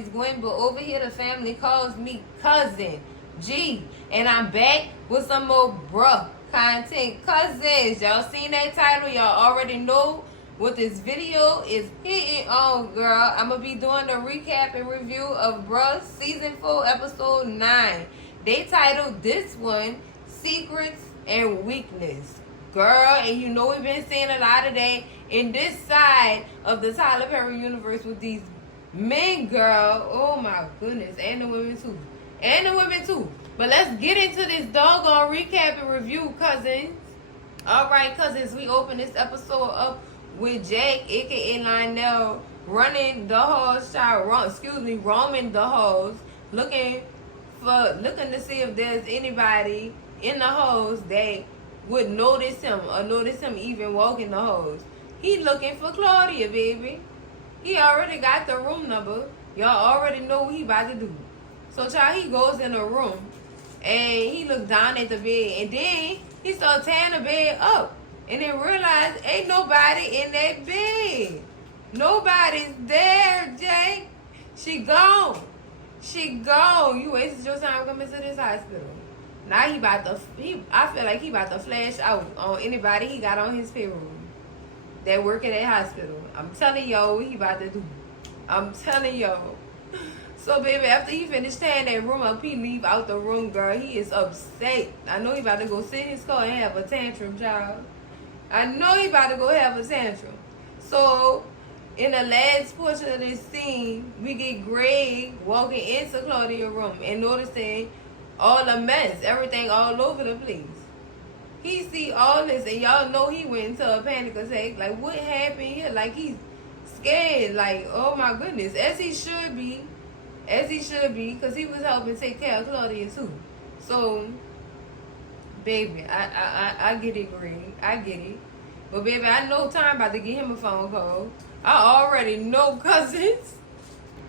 is Gwen, but over here the family calls me Cousin G. And I'm back with some more bruh content. Cousins, y'all seen that title? Y'all already know what this video is hitting on, girl. I'm going to be doing a recap and review of Bruh Season 4, Episode 9. They titled this one, Secrets and Weakness. Girl, and you know we've been seeing a lot of that in this side of the Tyler Perry universe with these men, girl. Oh my goodness. And the women too. And the women too. But let's get into this doggone recap and review, cousins. Alright, cousins, we open this episode up with Jack, aka Lionel, running the halls, roaming the halls, looking to see if there's anybody in the halls that would notice him or notice him even walking the halls. He looking for Claudia, baby. He already got the room number. Y'all already know what he about to do. So, child, he goes in a room and he look down at the bed and then he starts tearing the bed up and then realize ain't nobody in that bed. Nobody's there, Jake. She gone. She gone. You wasted your time coming to this hospital. Now I feel like he about to flash out on anybody he got on his payroll that work at that hospital. I'm telling y'all what he about to do. I'm telling y'all. So, baby, after he finished tearing that room up, he leave out the room, girl. He is upset. I know he about to go sit in his car and have a tantrum, child. I know he about to go have a tantrum. So, in the last portion of this scene, we get Greg walking into Claudia's room and noticing all the mess, everything all over the place. He see all this, and y'all know he went into a panic attack. Like, what happened here? Like, he's scared. Like, oh my goodness. As he should be. Because he was helping take care of Claudia, too. So, baby, I get it, Greg. I get it. But, baby, I know time about to get him a phone call. I already know, cousins.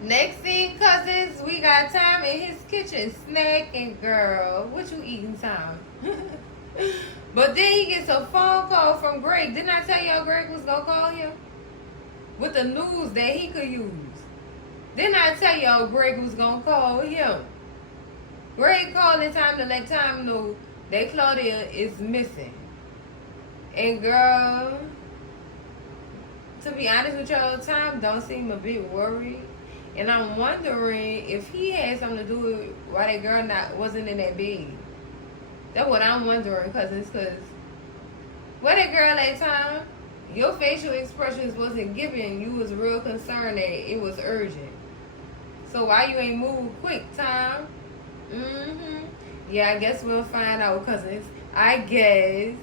Next scene, cousins, we got Tom in his kitchen snacking, girl. What you eating, Tom? But then he gets a phone call from Greg. Didn't I tell y'all Greg was gonna call him? With the news that he could use. Didn't I tell y'all Greg was gonna call him? Greg called in time to let Tom know that Claudia is missing. And girl, to be honest with y'all, Tom don't seem a bit worried. And I'm wondering if he had something to do with why that girl wasn't in that bed. That's what I'm wondering, cousins, because where that girl at, Tom? Your facial expressions wasn't giving. You was real concerned that it was urgent. So why you ain't moved quick, Tom? Yeah, I guess we'll find out, cousins. I guess.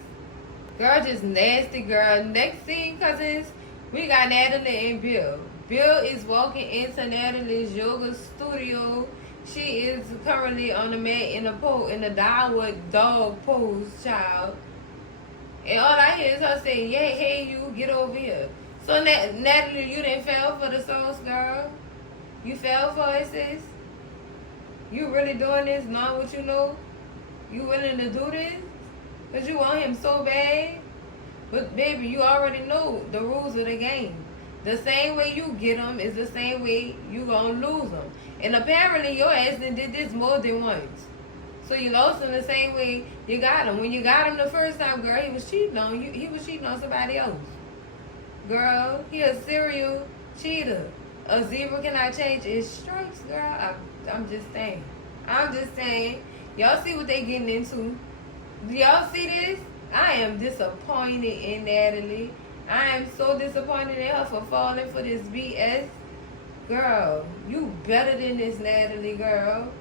Girl, just nasty, girl. Next scene, cousins, we got Natalie and Bill. Bill is walking into Natalie's yoga studio. She is currently on the mat in the downward dog pose, child. And all I hear is her saying, yeah, hey, you, get over here. So, Natalie, you didn't fail for the sauce, girl? You fell for it, sis? You really doing this, knowing what you know? You willing to do this? Because you want him so bad? But, baby, you already know the rules of the game. The same way you get them is the same way you gonna lose them. And apparently your ass did this more than once. So you lost him the same way you got him. When you got him the first time, girl, he was cheating on you. He was cheating on somebody else. Girl, he a serial cheater. A zebra cannot change its stripes, girl. I'm just saying. Y'all see what they getting into. Do y'all see this? I am disappointed in Natalie. I am so disappointed in her for falling for this BS. Girl, you better than this, Natalie, girl.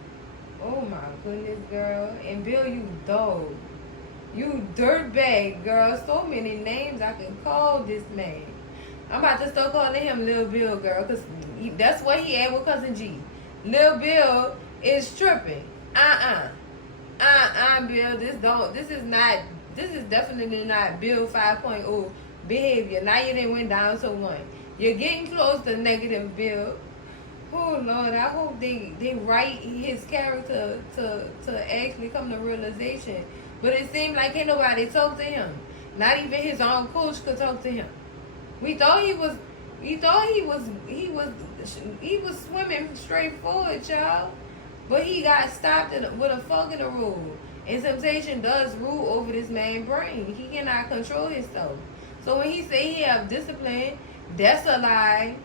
Oh, my goodness, girl. And Bill, you dog. You dirtbag, girl. So many names I can call this man. I'm about to start calling him Lil Bill, girl, because that's what he had with Cousin G. Lil Bill is tripping. Bill. This is definitely not Bill 5.0 behavior. Now you didn't went down to 1. You're getting close to negative, Bill. Oh Lord, I hope they write his character to actually come to realization. But it seemed like ain't nobody talk to him. Not even his own coach could talk to him. We thought he was he was swimming straight forward, y'all. But he got stopped with a fork in the road. And temptation does rule over this man's brain. He cannot control himself. So when he say he have discipline, that's a lie.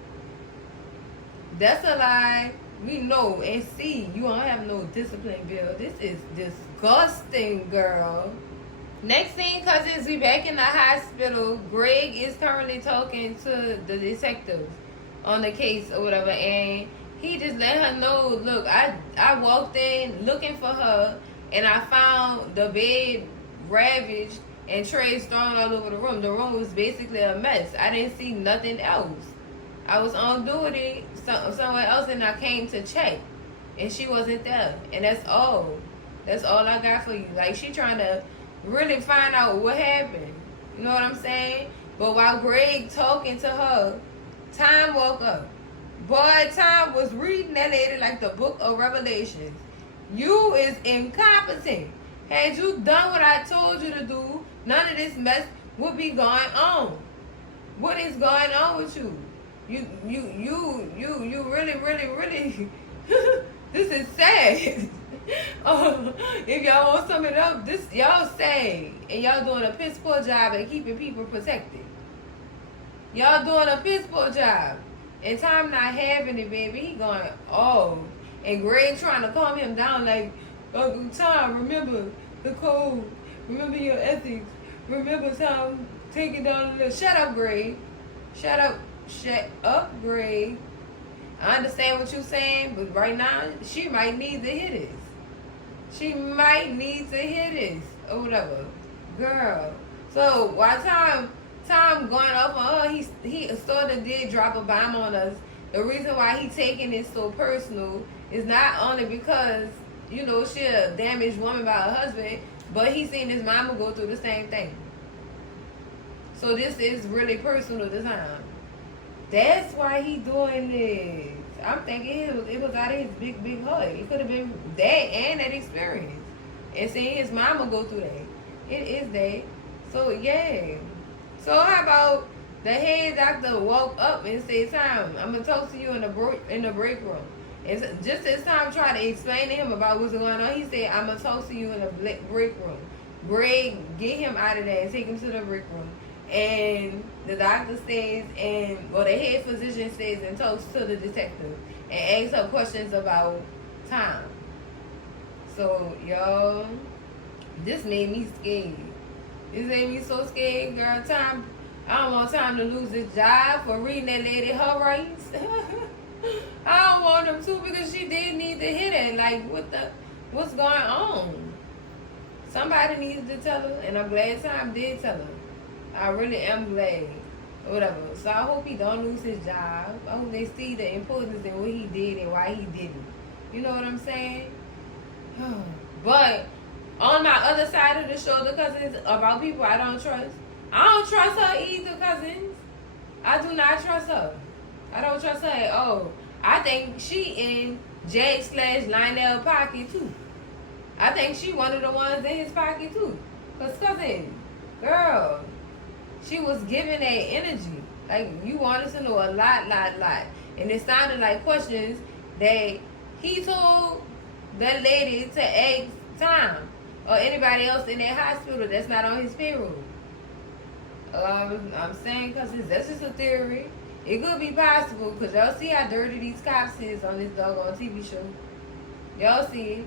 That's a lie. We know and see you don't have no discipline, Bill. This is disgusting, girl. Next thing, cousins, we back in the hospital. Greg is currently talking to the detectives on the case or whatever, and he just let her know, look, I walked in looking for her, and I found the bed ravaged and trays thrown all over the room. The room was basically a mess. I didn't see nothing else. I was on duty somewhere else, and I came to check, and she wasn't there. And that's all. That's all I got for you. Like, she trying to really find out what happened. You know what I'm saying? But while Greg talking to her, Time woke up. Boy, Time was reading that lady like the book of Revelations. You is incompetent. Had you done what I told you to do, none of this mess would be going on. What is going on with you? You really, really, really. This is sad. If y'all want to sum it up, this y'all sad, and y'all doing a piss poor job at keeping people protected. Y'all doing a piss poor job, and Time not having it, baby. He going, oh, and Greg trying to calm him down, like, oh, Time, remember the code, remember your ethics, remember Time, take it down a little. Shut up, Greg. Shut up, Greg. I understand what you're saying, but right now, she might need to hear this. She might need to hear this, or whatever. Girl. So, while Time going off on her, he sort of did drop a bomb on us. The reason why he taking it so personal is not only because, you know, she a damaged woman by her husband, but he seen his mama go through the same thing. So this is really personal to Time. That's why he doing this. I'm thinking it was out of his big heart. It could have been that and that experience. And seeing his mama go through that. It is that. So, yeah. So, how about the head doctor woke up and said, Time, I'm going to talk to you in the break room. And just as Time tried to explain to him about what's going on, he said, I'm going to talk to you in the break room. Greg, get him out of there and take him to the break room. And the doctor says, the head physician says and talks to the detective and asks her questions about Time. So, y'all, this made me scared. This made me so scared, girl. Time, I don't want Time to lose his job for reading that lady her rights. I don't want him to, because she did need to hear that. Like, what's going on? Somebody needs to tell her, and I'm glad Time did tell her. I really am glad. Whatever. So I hope he don't lose his job. I hope they see the importance in what he did and why he did it. You know what I'm saying? But on my other side of the shoulder, cousins, about people I don't trust. I don't trust her either, cousins. I do not trust her. I don't trust her at all. I think she in Jake/Lionel pocket too. I think she one of the ones in his pocket too. Cause cousin, girl, she was giving that energy. Like, you wanted to know a lot. And it sounded like questions that he told that lady to ask Time or anybody else in that hospital that's not on his payroll. I'm saying, because that's just a theory. It could be possible, because y'all see how dirty these cops is on this doggone TV show. Y'all see it.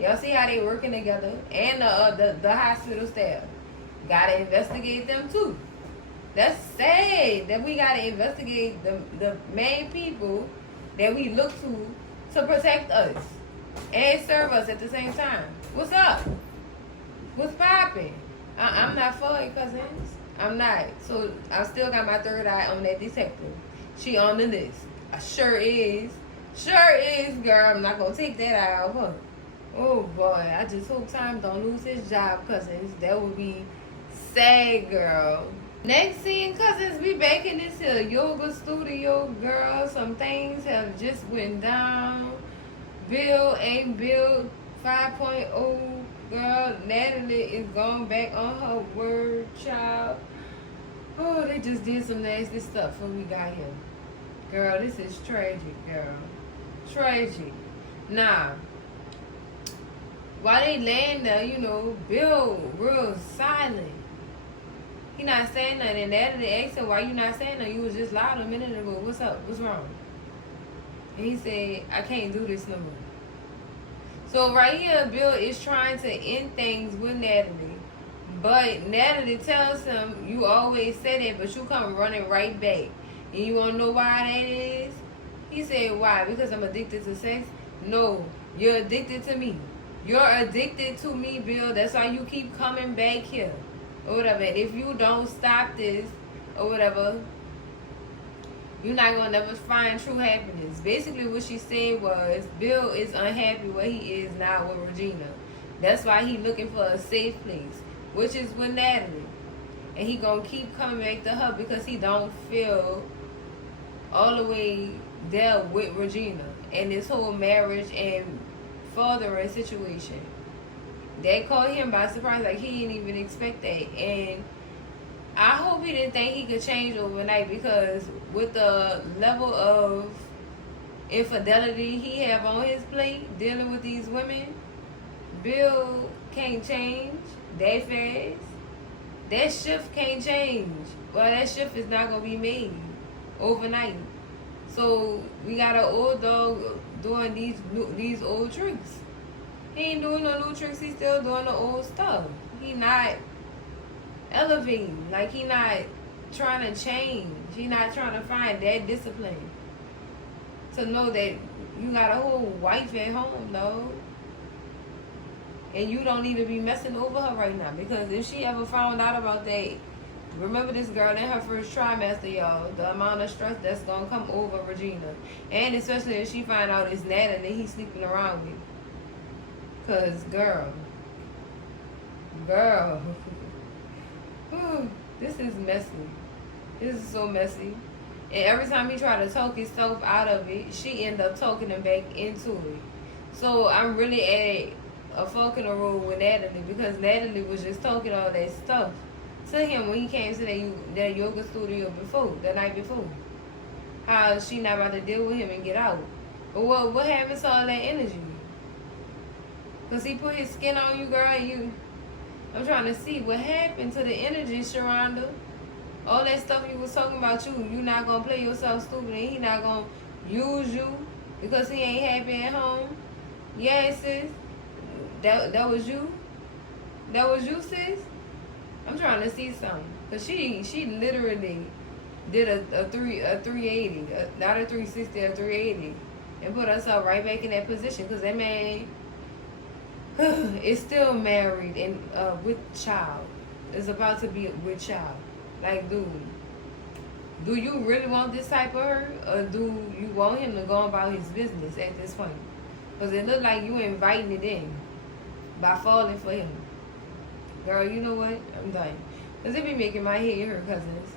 Y'all see how they working together. And the hospital staff. Gotta investigate them too. That's sad that we gotta investigate the main people that we look to protect us and serve us at the same time. What's up? What's popping? I'm not for it, cousins. I'm not. So I still got my third eye on that detective. She on the list. I sure is. Sure is, girl. I'm not gonna take that eye off her. Oh boy, I just hope Time don't lose his job, cousins. That would be sad, girl. Next scene, cousins, we back in this here yoga studio, girl. Some things have just went down. Bill ain't Bill 5.0, girl. Natalie is going back on her word, child. Oh, they just did some nasty stuff when we got here. Girl, this is tragic, girl. Tragic. Nah. While they laying there, Bill real silent. He not saying nothing. And Natalie asked him, why you not saying nothing? You was just loud a minute ago. What's up? What's wrong? And he said, I can't do this no more. So right here, Bill is trying to end things with Natalie. But Natalie tells him, you always say that, but you come running right back. And you want to know why that is? He said, why? Because I'm addicted to sex? No, you're addicted to me. You're addicted to me, Bill. That's why you keep coming back here. Or whatever. And if you don't stop this, or whatever, you're not going to never find true happiness. Basically, what she said was, Bill is unhappy where he is now with Regina. That's why he looking for a safe place, which is with Natalie. And he going to keep coming back to her because he don't feel all the way there with Regina. And this whole marriage and fathering situation. That caught him by surprise. Like, he didn't even expect that. And I hope he didn't think he could change overnight, because with the level of infidelity he have on his plate dealing with these women, Bill can't change that fast. That shift can't change. Well, that shift is not going to be made overnight. So we got an old dog doing these old tricks. He ain't doing no new tricks. He's still doing the old stuff. He not elevating. Like, he not trying to change. He not trying to find that discipline to know that you got a whole wife at home, though. And you don't need to be messing over her right now. Because if she ever found out about that, remember this girl in her first trimester, y'all, the amount of stress that's going to come over Regina. And especially if she find out it's Natalie he's sleeping around with. Because, girl, this is messy. This is so messy. And every time he try to talk himself out of it, she end up talking him back into it. So I'm really at a fork in the road with Natalie, because Natalie was just talking all that stuff to him when he came to that yoga studio the night before. How she not about to deal with him and get out. But what happened to all that energy? Because he put his skin on you, girl. I'm trying to see what happened to the energy, Sharonda. All that stuff you was talking about, you not going to play yourself stupid, and he not going to use you because he ain't happy at home. Yeah, sis. That was you? That was you, sis? I'm trying to see something. Because she literally did a 380. Not a 360, a 380. And put herself right back in that position. Because that man is still married and with child. Is about to be with child. Like, dude, do you really want this type of her? Or do you want him to go about his business at this point? Because it look like you inviting it in by falling for him. Girl, you know what? I'm done. Because it be making my head hurt, cousins.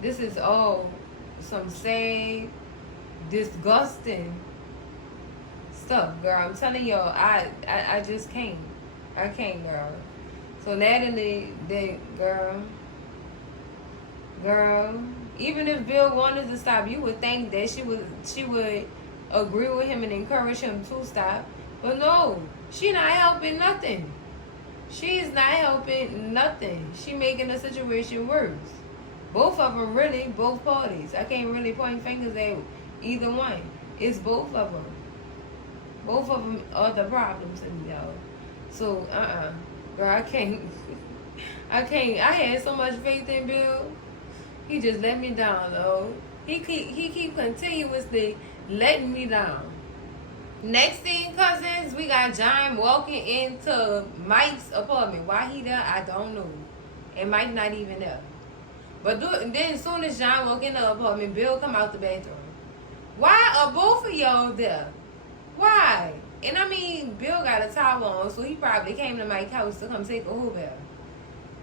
This is all some sad, disgusting stuff, girl. I'm telling y'all, I just can't. I can't, girl. So Natalie, girl, even if Bill wanted to stop, you would think that she would agree with him and encourage him to stop. But no, she not helping nothing. She is not helping nothing. She making the situation worse. Both of them, really, both parties. I can't really point fingers at either one. It's both of them. Both of them are the problems in y'all. So, girl, I can't. I had so much faith in Bill. He just let me down, though. He keep continuously letting me down. Next thing, cousins, we got John walking into Mike's apartment. Why he there, I don't know. And Mike not even there. But then as soon as John walk in the apartment, Bill come out the bathroom. Why are both of y'all there? Why? And I mean, Bill got a towel on, so he probably came to Mike's house to come take a whole bath.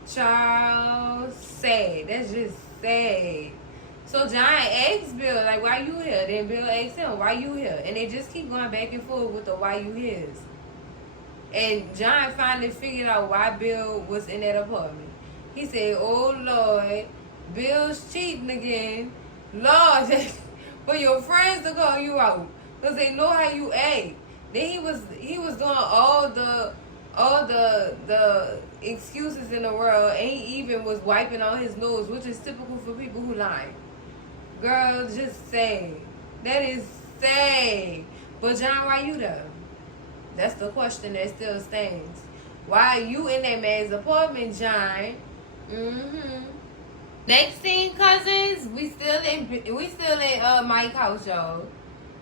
Child, sad. That's just sad. So John asks Bill, like, why you here? Then Bill asks him, why you here? And they just keep going back and forth with the why you here's. And John finally figured out why Bill was in that apartment. He said, oh, Lord, Bill's cheating again. Lord, for your friends to call you out because they know how you act. Then he was doing all the excuses in the world, and he even was wiping on his nose, which is typical for people who lie. Girl, just say that is sad. But John, why you there? That's the question that still stands. Why are you in that man's apartment, John? Next scene, cousins, we still in Mike's house, y'all,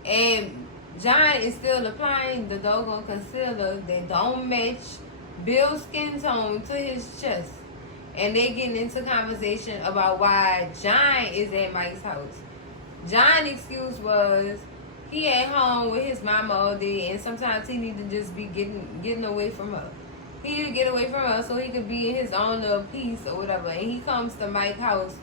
and John is still applying the doggone concealer that don't match Bill's skin tone to his chest, and they getting into conversation about why John is at Mike's house. John's excuse was he at home with his mama all day, and sometimes he need to just be getting away from her. He need to get away from her so he could be in his own little peace or whatever. And he comes to Mike's house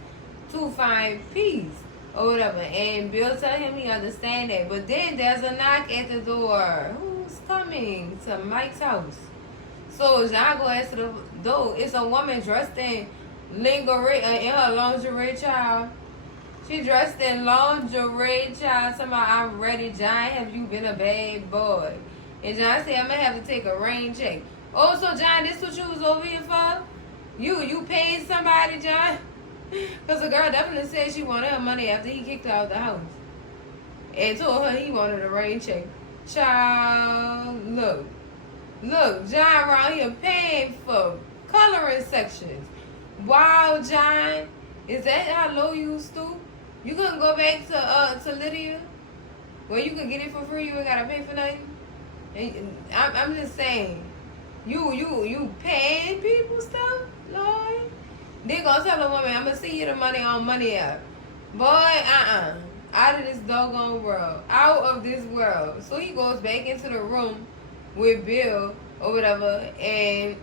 to find peace or whatever. And Bill tell him he understand that. But then there's a knock at the door. Who's coming to Mike's house? So John go answer the door. It's a woman dressed in lingerie, in her lingerie, child. She dressed in lingerie, child. Talking about, I'm ready, John. Have you been a bad boy? And John said, I'm going to have to take a rain check. Oh, so John, this what you was over here for? You paid somebody, John? Because the girl definitely said she wanted her money after he kicked her out the house. And told her he wanted a rain check. Child, look, John around here paying for coloring sections. Wow, John, is that how low you stoop? You couldn't go back to Lydia, where you could get it for free. You ain't gotta pay for nothing. And I'm just saying, you paying people stuff, Lord. They gonna tell a woman, I'm gonna see you the money on money app. Boy, out of this doggone world, out of this world. So he goes back into the room with Bill or whatever, and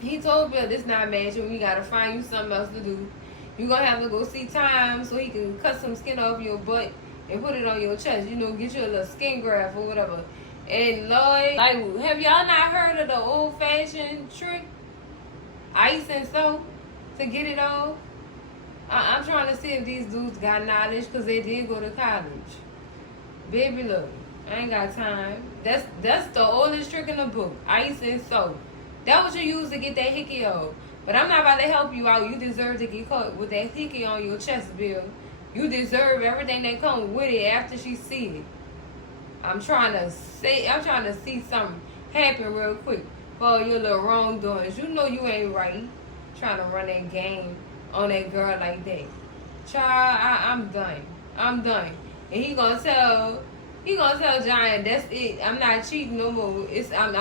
he told Bill, this not mansion, we gotta find you something else to do. You gonna have to go see Tom so he can cut some skin off your butt and put it on your chest. You know, get you a little skin graft or whatever. And Lord, like, have y'all not heard of the old-fashioned trick? Ice and soap to get it off? I'm trying to see if these dudes got knowledge because they did go to college. Baby, look, I ain't got time. That's the oldest trick in the book. Ice and soap. That what you use to get that hickey off. But I'm not about to help you out. You deserve to get caught with that hickey on your chest, Bill. You deserve everything that comes with it after she see it. I'm trying to see something happen real quick for all your little wrongdoings. You know you ain't right. Trying to run that game on that girl like that. Child, I'm done. And he gonna tell Giant, that's it. I'm not cheating no more. I'm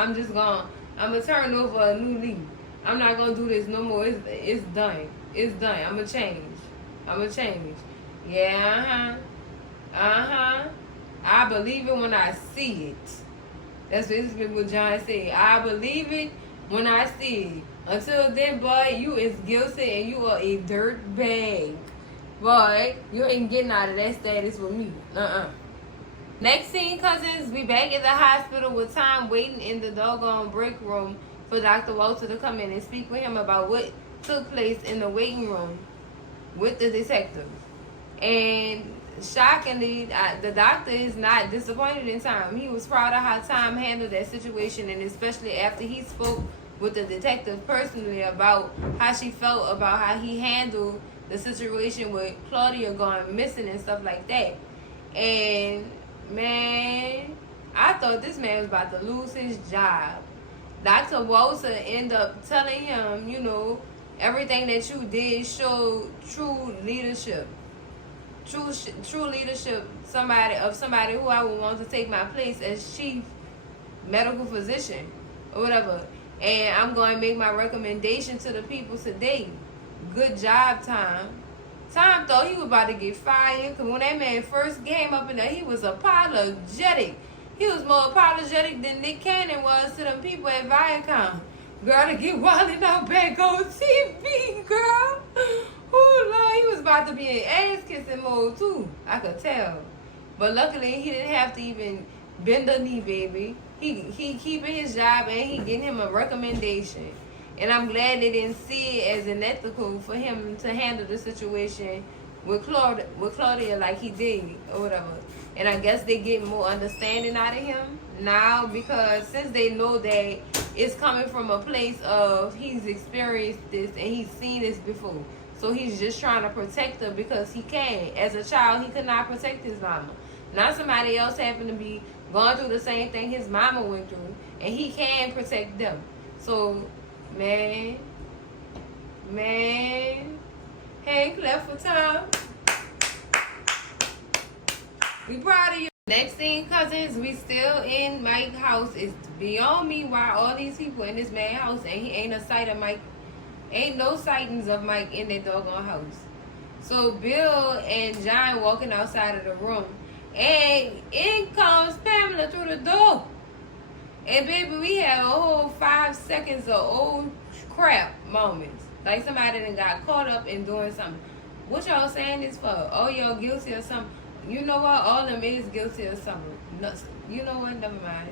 gonna turn over a new leaf. I'm not gonna do this no more. It's done. I'ma change. Yeah, I believe it when I see it. That's basically what John said. I believe it when I see it. Until then, boy, you is guilty and you are a dirt bag. Boy, you ain't getting out of that status with me. Next scene, cousins, we back at the hospital with Tom waiting in the doggone break room for Dr. Walter to come in and speak with him about what took place in the waiting room with the detective. And shockingly, the doctor is not disappointed in Tom. He was proud of how Tom handled that situation, and especially after he spoke with the detective personally about how she felt about how he handled the situation with Claudia going missing and stuff like that. And man, I thought this man was about to lose his job. Dr. Walter ended up telling him, you know, everything that you did showed true leadership. True leadership, somebody who I would want to take my place as chief medical physician or whatever. And I'm going to make my recommendation to the people today. Good job, Tom. Tom thought he was about to get fired because when that man first came up in there, he was apologetic. He was more apologetic than Nick Cannon was to them people at Viacom. Girl, to get Wally now back on TV, girl. Oh, Lord, he was about to be in ass-kissing mode, too. I could tell. But luckily, he didn't have to even bend the knee, baby. He keeping his job and he getting him a recommendation. And I'm glad they didn't see it as unethical for him to handle the situation with Claudia like he did or whatever. And I guess they get more understanding out of him now because since they know that it's coming from a place of he's experienced this and he's seen this before. So he's just trying to protect her because he can. As a child, he could not protect his mama. Now somebody else happened to be going through the same thing his mama went through, and he can protect them. So, man, hey, clap for time. We proud of you. Next thing, cousins, we still in Mike's house. It's beyond me why all these people in this man's house and he ain't a sight of Mike. Ain't no sightings of Mike in that doggone house. So Bill and John walking outside of the room, and in comes Pamela through the door. And baby, we had a whole 5 seconds of old crap moments. Like somebody done got caught up in doing something. What y'all saying this for? Oh, y'all guilty or something? You know what? All of them is guilty of something. No, you know what? Never mind.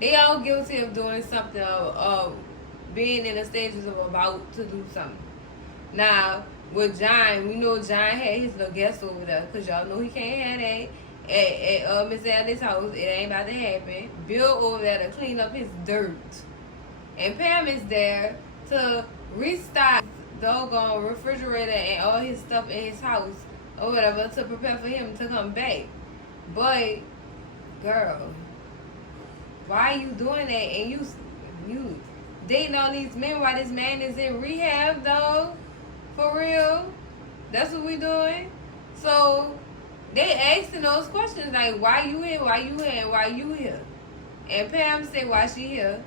They all guilty of doing something, of being in the stages of about to do something. Now, with John, we know John had his little guest over there, because y'all know he can't have that at Miss Alice's house. It ain't about to happen. Bill over there to clean up his dirt. And Pam is there to restock the doggone refrigerator and all his stuff in his house or whatever to prepare for him to come back. But, girl, why are you doing that? And you dating all these men while this man is in rehab, though? For real? That's what we doing? So, they asking those questions like, why you here, why you here, and why you here? And Pam said, why she here?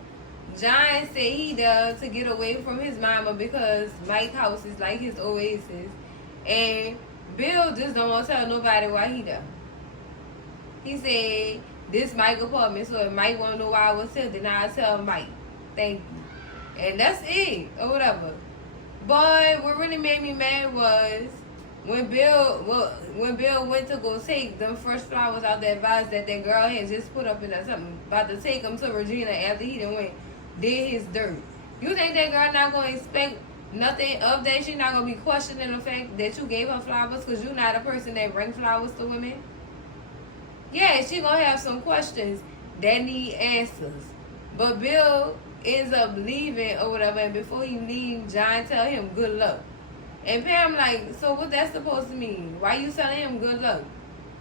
John said he does to get away from his mama because Mike's house is like his oasis. And Bill just don't want to tell nobody why he there. He said, this Mike apartment, so if Mike want to know why I was here, then I'll tell Mike. Thank you. And that's it, or whatever. But what really made me mad was when Bill went to go take them fresh flowers out that vase that girl had just put up in there, something, about to take them to Regina after he done did his dirt. You think that girl not going to expect nothing of that? She not going to be questioning the fact that you gave her flowers because you're not a person that bring flowers to women? Yeah, she going to have some questions that need answers. But Bill ends up leaving or whatever, and before he leave, John tell him good luck. And Pam like, so what that's supposed to mean? Why you telling him good luck?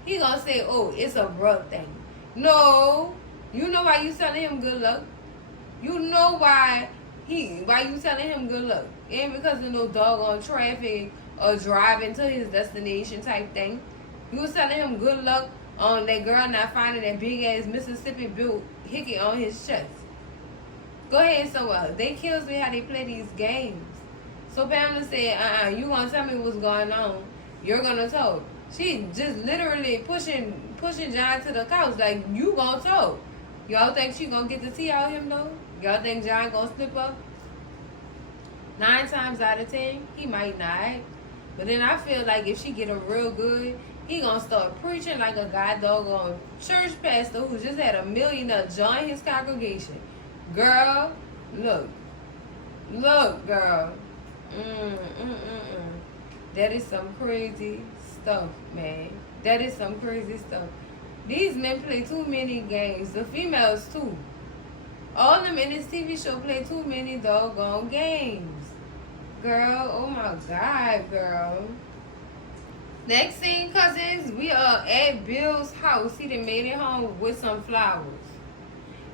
He gonna say, oh, it's a bruh thing. No, you know why you telling him good luck? You know why you telling him good luck? It ain't because of no doggone traffic or driving to his destination type thing. You was telling him good luck on that girl not finding that big ass Mississippi built hickey on his chest. Go ahead, so they kills me how they play these games. So Pamela said, you gonna tell me what's going on. You're gonna talk. She just literally pushing John to the couch like, you gonna talk. Y'all think she gonna get the tea out of him though? Y'all think John gonna slip up? 9 times out of 10, he might not. But then I feel like if she get him real good, he gonna start preaching like a god doggone church pastor who just had a millionaire join his congregation. Girl, look, girl. That is some crazy stuff, man. That is some crazy stuff. These men play too many games. The females too. All of them in this TV show play too many doggone games. Girl, oh my God, girl. Next thing, cousins, we are at Bill's house. He done made it home with some flowers.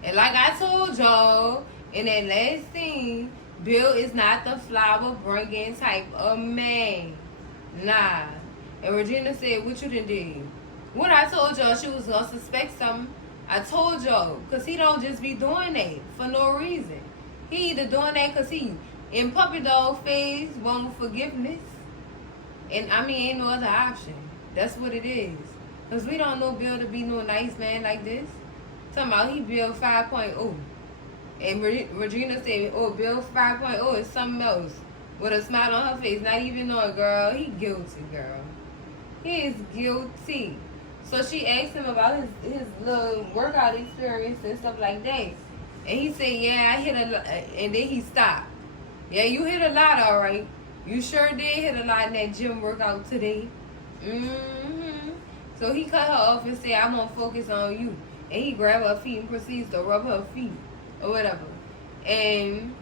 And like I told y'all in that last scene, Bill is not the flower bringing type of man. Nah. And Regina said, what you done did? When I told y'all she was going to suspect something, I told y'all. Because he don't just be doing that for no reason. He either doing that because he in puppy dog phase, wanting forgiveness. And I mean, ain't no other option. That's what it is. Because we don't know Bill to be no nice man like this. Talking about he Bill 5.0. And Regina said, oh, Bill 5.0 is something else. With a smile on her face. Not even knowing, girl, he guilty, girl. He is guilty. So she asked him about his little workout experience and stuff like that. And he said, yeah, I hit a lot. And then he stopped. Yeah, you hit a lot, all right. You sure did hit a lot in that gym workout today. Mm-hmm. So he cut her off and said, I'm gonna focus on you. And he grabbed her feet and proceeds to rub her feet or whatever. And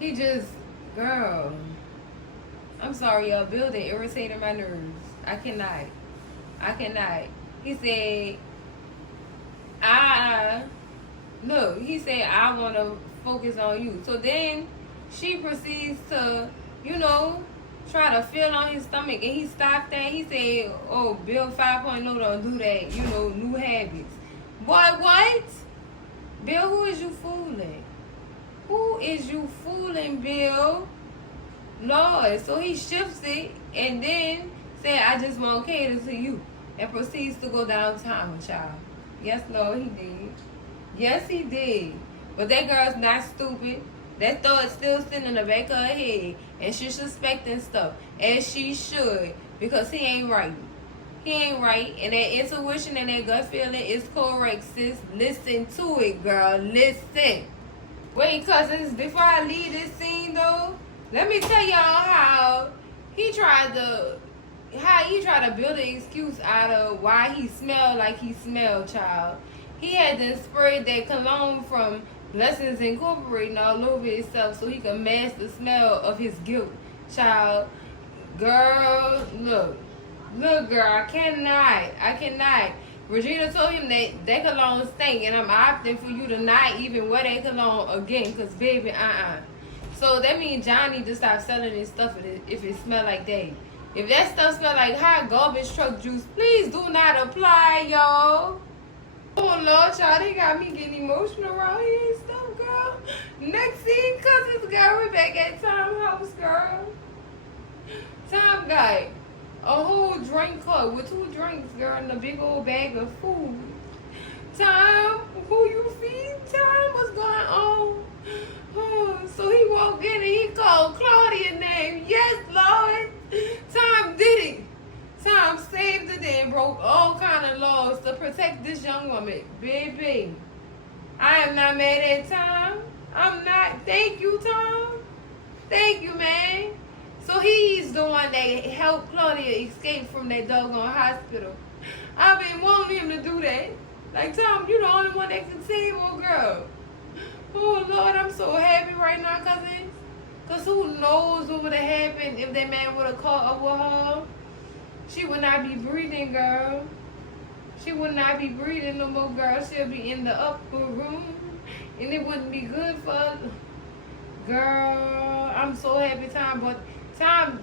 he just, girl, I'm sorry, y'all. Building irritated my nerves. I cannot. He said, he said, I want to focus on you. So then she proceeds to, try to feel on his stomach. And he stopped that. He said, oh, Bill 5.0 don't do that. New habits. Boy, what? Bill, who is you fooling? Who is you fooling, Bill? Lord. So he shifts it and then said, I just want to cater to you. And proceeds to go downtown with y'all. Yes, Lord, he did. Yes, he did. But that girl's not stupid. That thought still sitting in the back of her head. And she's suspecting stuff. As she should. Because he ain't right. He ain't right. And that intuition and that gut feeling is correct, sis. Listen to it, girl. Listen. Wait, cousins, before I leave this scene, though, let me tell y'all how he tried to build an excuse out of why he smelled like he smelled, child. He had to spray that cologne from Blessings Incorporated all over himself so he could mask the smell of his guilt, child. Girl, look, girl, I cannot. Regina told him that cologne stank, and I'm opting for you to not even wear that cologne again, because, baby, So that means Johnny to stop selling his stuff if it smell like that. If that stuff smell like hot garbage truck juice, please do not apply, y'all. Oh, Lord, y'all, they got me getting emotional around here and stuff, girl. Next scene, cousins, girl, we're back at Tom's house, girl. Tom got a whole drink club with 2 drinks, girl, and a big old bag of food. Tom, who you feed? Tom, what's going on? Oh, so he walked in and he called Claudia's name. Yes, Lord. Tom did it. Tom saved the day and broke all kind of laws to protect this young woman. Baby, I am not mad at Tom. I'm not. Thank you, Tom. Thank you, man. So he's the one that helped Claudia escape from that doggone hospital. I've been wanting him to do that. Like, Tom, you're the only one that can save old girl. Oh, Lord, I'm so happy right now, cousins. Because who knows what would have happened if that man would have caught up with her. She would not be breathing, girl. She would not be breathing no more, girl. She'll be in the upper room. And it wouldn't be good for her. Girl, I'm so happy Tom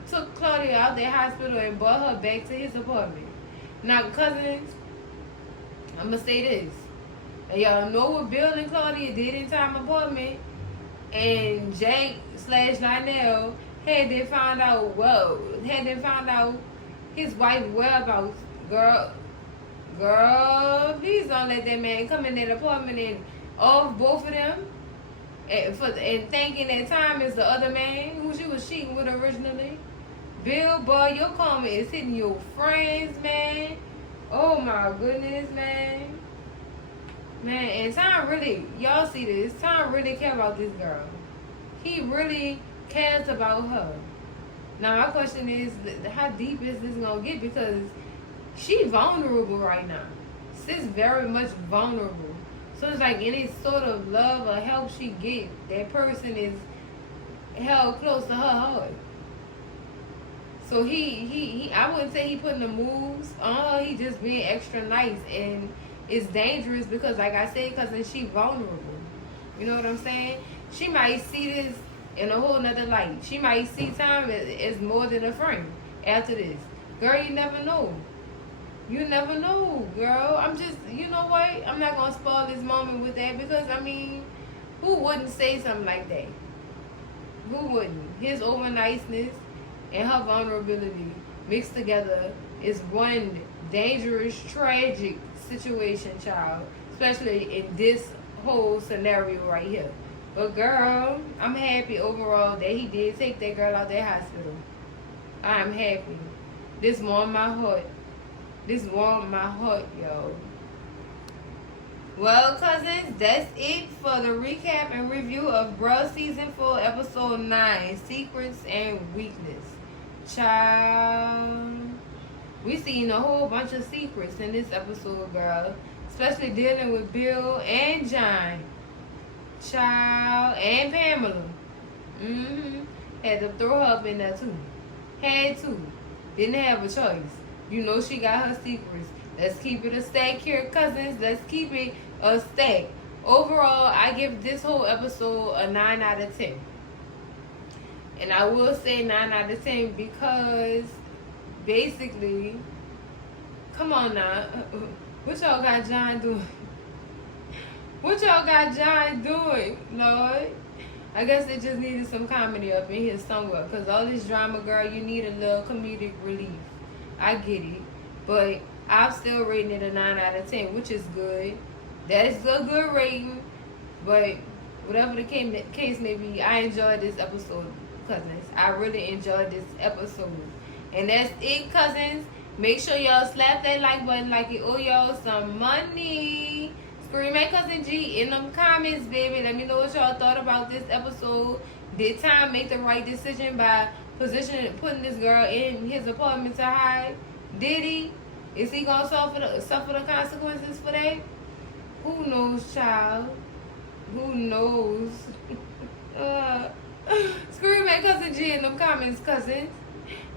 took Claudia out the hospital and brought her back to his apartment. Now, cousins, I'm going to say this. And y'all know what Bill and Claudia did in Tom's apartment. And Jake/Lionel had them found out his wife's whereabouts. Girl, please don't let that man come in that apartment and off both of them. And thinking that Tom is the other man who she was cheating with originally. Bill, boy, your karma is hitting your friends, man. Oh my goodness, man. Man, and Tom really, y'all see this, Tom really cares about this girl. He really cares about her. Now my question is, how deep is this gonna get? Because she vulnerable right now. Sis very much vulnerable. So it's like any sort of love or help she get, that person is held close to her heart. So he I wouldn't say he putting the moves on her, he just being extra nice, and it's dangerous because, like I said, because she vulnerable. You know what I'm saying? She might see this in a whole nother light. She might see Tom as more than a friend after this. Girl, you never know. You never know, girl. I'm just, you know what? I'm not going to spoil this moment with that because, I mean, who wouldn't say something like that? Who wouldn't? His over niceness and her vulnerability mixed together is one dangerous, tragic situation, child. Especially in this whole scenario right here. But, girl, I'm happy overall that he did take that girl out that hospital. I'm happy. This warmed my heart. This warmed my heart, yo. Well, cousins, that's it for the recap and review of Bruh Season 4, Episode 9, Secrets and Weakness. Child. We seen a whole bunch of secrets in this episode, girl. Especially dealing with Bill and John. Child. And Pamela. Had to throw her up in there too. Had to. Didn't have a choice. You know she got her secrets. Let's keep it a stack here, cousins. Let's keep it a stack. Overall, I give this whole episode a 9 out of 10. And I will say 9 out of 10 because basically, come on now. What y'all got John doing? What y'all got John doing, Lord? I guess they just needed some comedy up in here somewhere. Because all this drama, girl, you need a little comedic relief. I get it. But I'm still rating it a 9 out of 10, which is good. That is a good rating. But whatever the case may be, I enjoyed this episode, cousins. I really enjoyed this episode. And that's it, cousins. Make sure y'all slap that like button like it owe y'all some money. Scream at Cousin G in them comments, baby. Let me know what y'all thought about this episode. Did Tom make the right decision by putting this girl in his apartment to hide? Did he? Is he gonna suffer the consequences for that? Who knows, child? Who knows? Scream at Cousin G in them comments, cousins.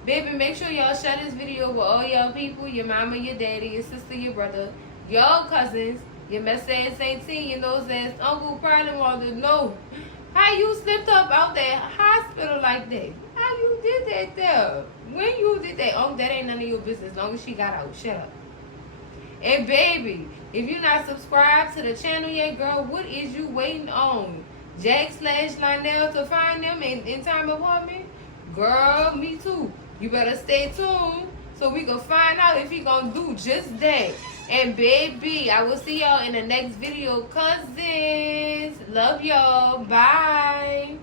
Baby, make sure y'all share this video with all y'all people, your mama, your daddy, your sister, your brother, y'all cousins, your mess ass auntie, your nose ass uncle probably want to know how you slipped up out that hospital like that. How you did that there? When you did that? Oh, that ain't none of your business. As long as she got out. Shut up. And baby, if you're not subscribed to the channel yet, girl, what is you waiting on? Jack/Lionel to find them in time apartment? Girl, me too. You better stay tuned so we can find out if he gonna do just that. And baby, I will see y'all in the next video, cousins. Love y'all. Bye.